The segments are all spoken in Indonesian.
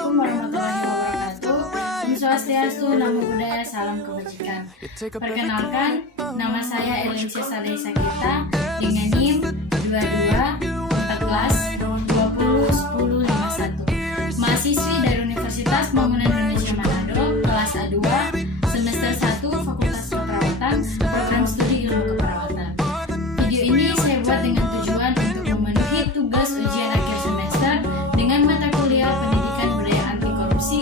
Assalamualaikum warahmatullahi wabarakatuh. Om Swastiastu, Namo Buddhaya, salam kebajikan. Perkenalkan, nama saya Elensia Saleh Sakita dengan NIM 22 14 20 10 51. Mahasiswi dari Universitas Bangunan Indonesia Manado, kelas A2, semester 1, Fakultas Keperawatan, program studi ilmu keperawatan. Video ini saya buat dengan tujuan untuk memenuhi tugas ujian akhir semester dengan mata kuliah Pendidikan Budaya Anti Korupsi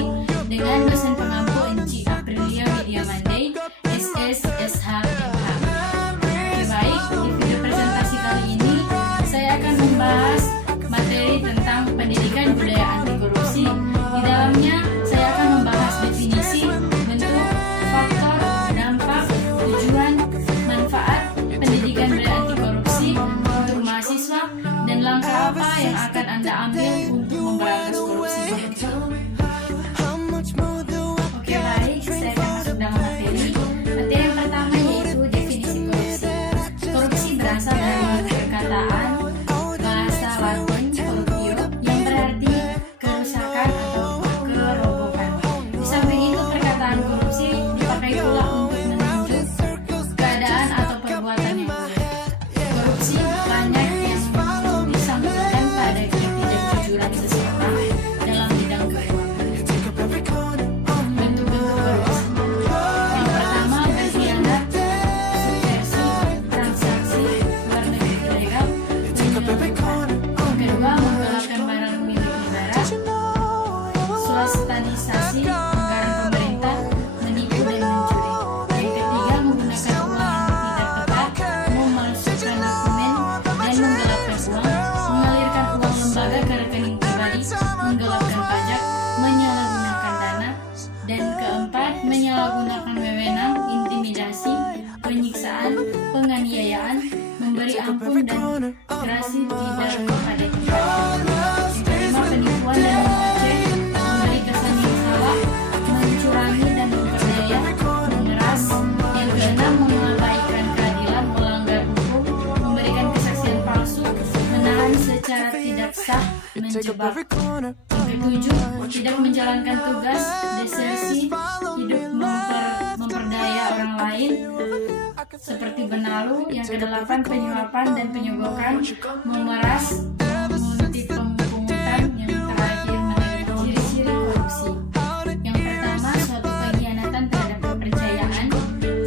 dengan dosen pengampu Enci Aprilia Widya Mandey, SS SH MH. Oke, baik, di video presentasi kali ini saya akan membahas materi tentang pendidikan budaya anti korupsi. Di dalamnya saya akan membahas definisi, bentuk, faktor, dampak, tujuan, manfaat pendidikan budaya anti korupsi untuk mahasiswa dan langkah apa yang akan Anda ambil untuk memberantas korupsi. Oke, baik, saya akan masuk dalam materi. Materi yang pertama yaitu definisi korupsi. Korupsi berasal dari perkataan bahasa Latin corruptio yang berarti kerusakan atau kerobohan. Di samping itu, perkataan korupsi dipakai pula untuk menunjuk keadaan atau perbuatan yang buruk. Korupsi banyak yang disangkutkan pada ketidakjujuran seseorang dalam bidang keuangan. Bentuk-bentuk korupsi. Yang pertama, berkhianat, subversi, transaksi luar negeri ilegal, penyelundupan. Yang kedua, menggelapkan barang milik negara, swastanisasi anggaran pemerintah, menipu dan mencuri. Yang ketiga, menggunakan uang yang tidak tepat, memalsukan dokumen dan menggelapkan uang, mengalirkan uang lembaga ke rekening pribadi, menggelapkan pajak, menyalahgunakan dana. Dan keempat, menyalahgunakan wewenang, intimidasi, penyiksaan, penganiayaan, memberi ampun dan grasi tidak pada tempat. Yang kelima, penipuan dan mengoceh, memberi kesan yang salah, mencurangi dan memperdaya, memeras. Yang keenam, mengabaikan keadilan, melanggar hukum, memberikan kesaksian palsu, menahan secara tidak sah, menjebak. Yang ketujuh, tidak menjalankan tugas, desersi, hidup memperdaya orang lain, seperti benalu. Yang kedelapan, penyuapan dan penyogokan, memeras, menguntit pemungutan. Yang terakhir, menerima ciri-ciri korupsi. Yang pertama, suatu pengkhianatan terhadap kepercayaan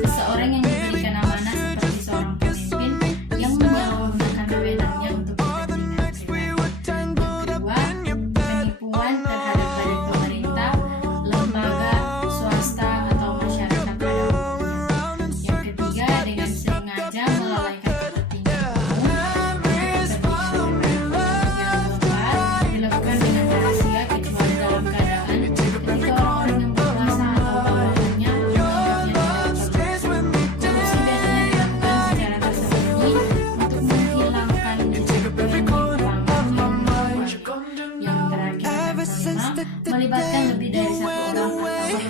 seseorang yang diberikan amanah seperti seorang pemimpin yang menyalahgunakan wewenangnya untuk kepentingan pribadi. Yang kedua, penipuan terhadap badan pemerintah, lembaga, swasta atau masyarakat pada umumnya. Yang ketiga, dengan sengaja melalaikan kepentingan umum. Yang keempat, dilakukan dengan rahasia kecuali dalam keadaan ketika orang-orang yang berkuasa atau bawahannya menganggapnya tidak perlu. Korupsi biasanya dilakukan secara tersembunyi untuk menghilangkan jejak yang dipanggil yang membuat. Yang terakhir dan kelima, melibatkan lebih dari satu orang atau lebih.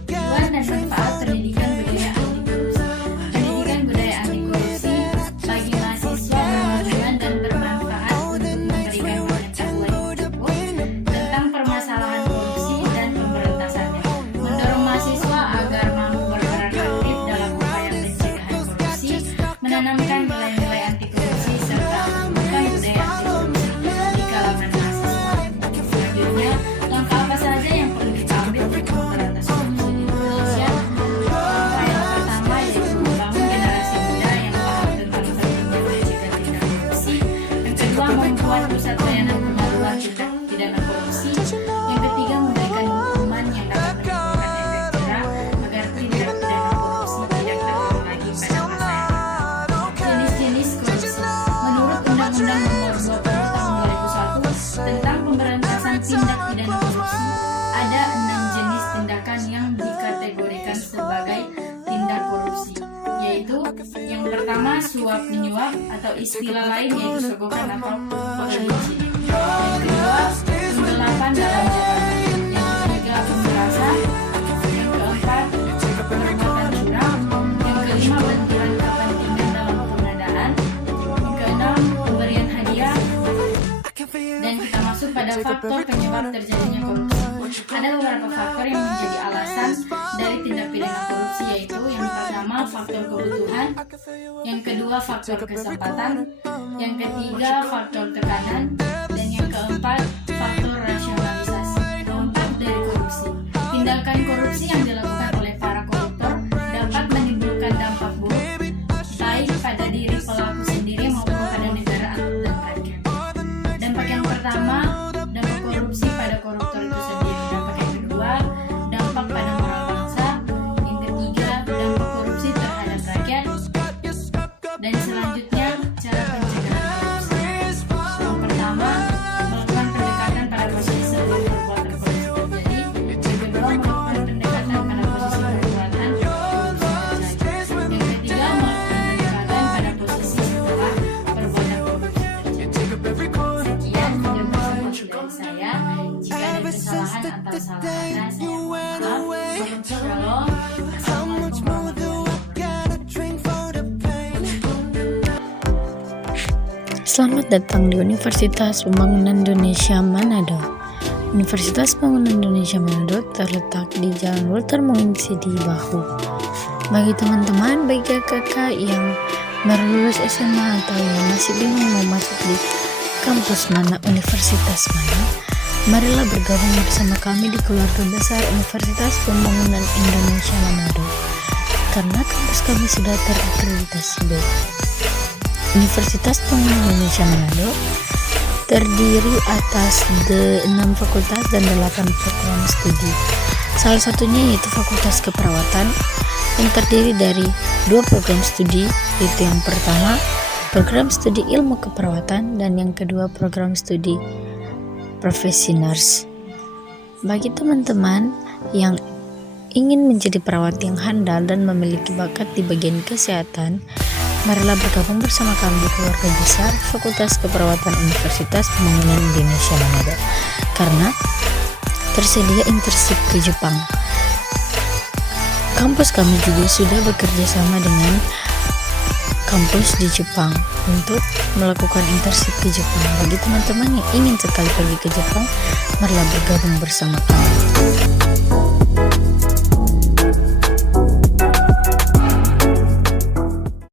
Tujuan dan manfaat pendidikan budaya anti korupsi. Pendidikan budaya anti korupsi bagi mahasiswa bertujuan dan bermanfaat untuk memberikan pengetahuan yang cukup tentang permasalahan korupsi dan pemberantasannya, mendorong mahasiswa agar mampu berperan aktif dalam upaya pencegahan korupsi, menanamkan nilai-nilai anti korupsi serta menumbuhkan budaya anti korupsi di kalangan mahasiswa. Selanjutnya, langkah apa saja yang perlu kita ambil untuk memberantas korupsi di Indonesia? Langkah yang pertama yaitu membangun generasi muda yang paham tentang pentingnya mencegah tindak korupsi. Yang kedua, membuat pusat layanan pengaduan tindak pidana korupsi. Yang ketiga, memberikan hukuman yang dapat menimbulkan efek jerah agar tindak pidana korupsi tidak terulang lagi pada masa yang akan datang. Jenis-jenis korupsi. Menurut Undang-Undang Nomor 20 Tahun 2001 tentang pemberantasan tindak pidana korupsi, ada 6 jenis tindakan yang dikategorikan sebagai tindak korupsi, yaitu yang pertama, suap menyuap atau istilah lain yaitu sogokan atau kolusi. Yang kedua, penggelapan dalam jabatan. Yang ketiga, pemerasan. Yang keempat, perbuatan curang. Yang kelima, benturan kepentingan dalam pengadaan. Yang keenam, pemberian hadiah. Dan Dan kita masuk pada faktor penyebab terjadinya korupsi. Ada beberapa faktor yang menjadi alasan dari tindak pidana korupsi, yaitu yang pertama faktor kebutuhan, yang kedua faktor kesempatan, yang ketiga faktor tekanan, dan yang keempat faktor rasionalisasi. Dampak dari korupsi. Tindakan korupsi yang dilakukan oleh para koruptor dapat menimbulkan dampak buruk baik pada diri pelaku sendiri maupun pada negara dan rakyat. Dampak yang pertama, dampak korupsi pada koruptor itu sendiri. Dampak yang kedua, dampak pada moral bangsa. Yang ketiga, dampak korupsi terhadap rakyat. Dan selanjutnya, cara pencegahan korupsi. Yang pertama, melakukan pendekatan pada posisi sebelum perbuatan korupsi terjadi. Yang kedua, melakukan pendekatan pada posisi perbuatan korupsi terjadi. Yang ketiga, melakukan pendekatan pada posisi setelah perbuatan korupsi terjadi. Sekian video tersebut dari saya. Jika ada kesalahan atau salah kata, saya mohon maaf. Shalom. Assalamualaikum warahmatullahi wabarakatuh. Selamat datang di Universitas Pembangunan Indonesia Manado. Universitas Pembangunan Indonesia Manado terletak di Jalan Walter Monginsidi Bahu. Bagi teman-teman, bagi kakak yang baru lulus SMA atau yang masih bingung mau masuk di kampus mana, universitas mana, marilah bergabung bersama kami di keluarga besar Universitas Pembangunan Indonesia Manado, karena kampus kami sudah terakreditasi B. Universitas Pembangunan Indonesia Manado terdiri atas 6 fakultas dan 8 program studi. Salah satunya yaitu Fakultas Keperawatan yang terdiri dari 2 program studi, yaitu yang pertama program studi ilmu keperawatan dan yang kedua program studi profesi nurse. Bagi teman-teman yang ingin menjadi perawat yang handal dan memiliki bakat di bagian kesehatan, marilah bergabung bersama kami di keluarga besar Fakultas Keperawatan Universitas Pembangunan Indonesia Manado, karena tersedia internship ke Jepang. Kampus kami juga sudah bekerja sama dengan kampus di Jepang untuk melakukan internship ke Jepang. Bagi teman-teman yang ingin sekali pergi ke Jepang, marilah bergabung bersama kami.